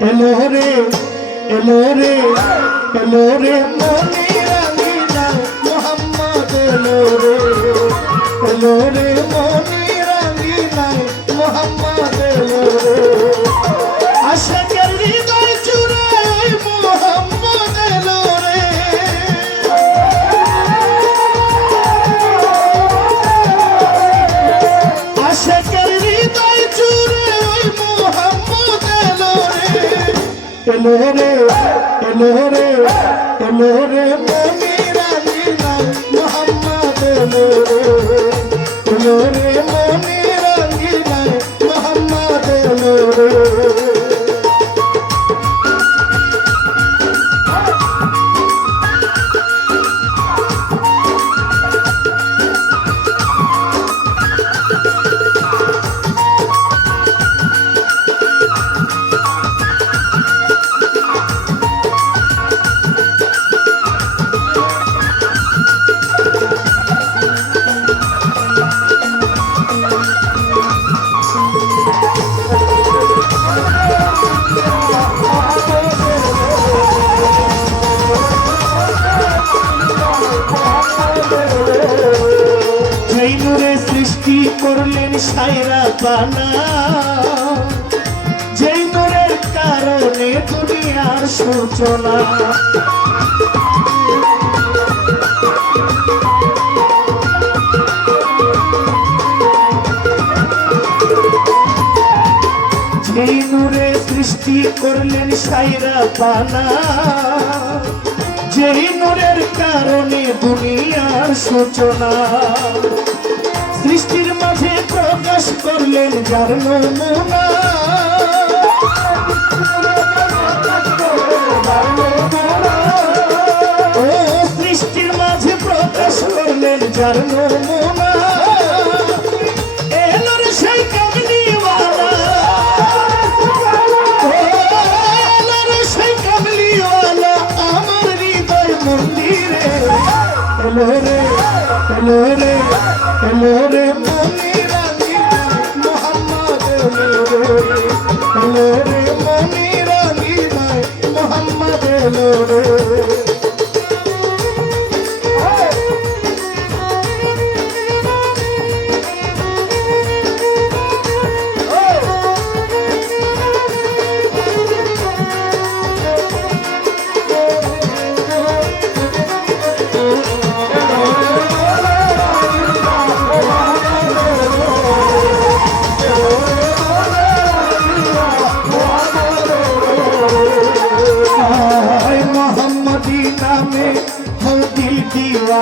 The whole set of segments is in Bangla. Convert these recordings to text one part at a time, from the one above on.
এলো রে এলো রে এলো রে মনি রাঙিনা মোহাম্মদ এলো রে। এলো রে মনি রাঙিনা মোহাম্মদ এলো রে। এলো রে এলো রে এলো রে যেই নূরে সৃষ্টি করলেন সাইরা পানা যেই নূরের কারণে দুনিয়ার সূচনা। যেই নূরে সৃষ্টি করলেন সাইরা পানা যেই নূরের কারণে দুনিয়ার সূচনা। সৃষ্টির মাঝে প্রকাশ করলেন যার নমুনা। সৃষ্টির মাঝে প্রকাশ করলেন যার নমুনা। এলো রে এলো রে এলো রে মনিরা মোহাম্মদ এলো রে এলো রে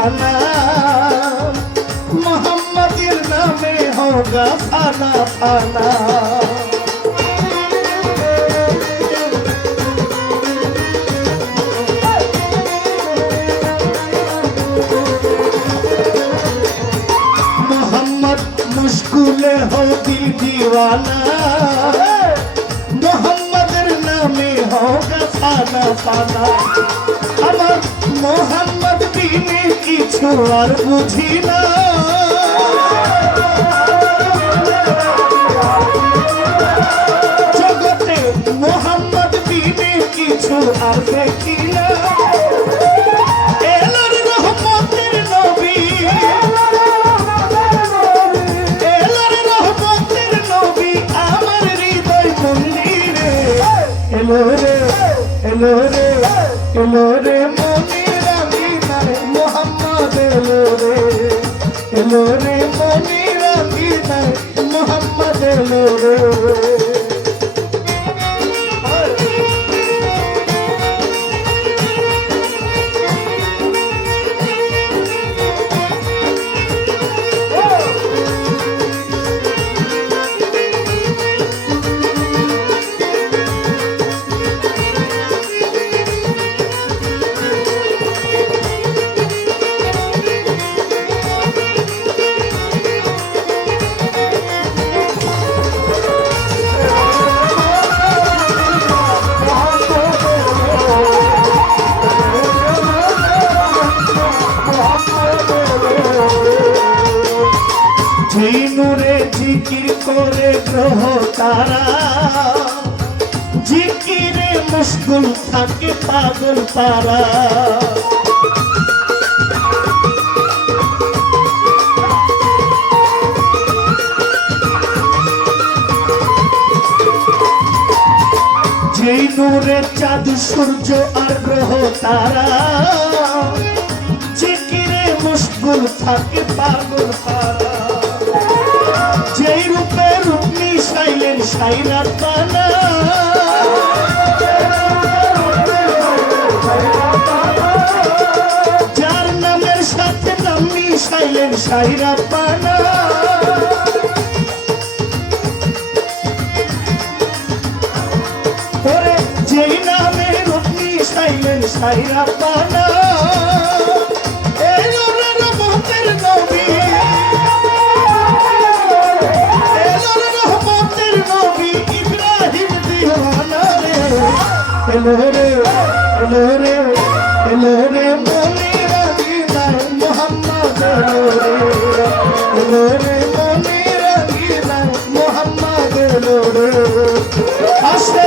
দিওয়ানা মোহাম্মদের নামে হোগা ফানা ফানা মোহাম্মদ মুশকুলে হো দিল দিওয়ানা মোহাম্মদের নামে হোগা ফানা ফানা আমার মোহাম্মদ বিনে কিছু আর বুঝি না। জগতে মোহাম্মদ বিনে কিছু আর দেখি না। এলো রে এলো রে এলো এলো জিকির করে গ্রহ তারা। জিকির কিরে মুশকুল থাকে পাগল পারা যেই নূরে চাঁদ, সূর্য আর গ্রহ তারা। যে কিরে মুশকুল থাকে পাগল পারা যার নামের সাথে নাম মিশাইলেন সাইরাত বানা ওরে যেই নামে রূপ মিশাইলেন সাইরাত বানা এলোরে এলোরে এলোরে মনির আদিনা মোহাম্মদ এলোরে এলোরে মনির আদিনা মোহাম্মদ এলোরে আসে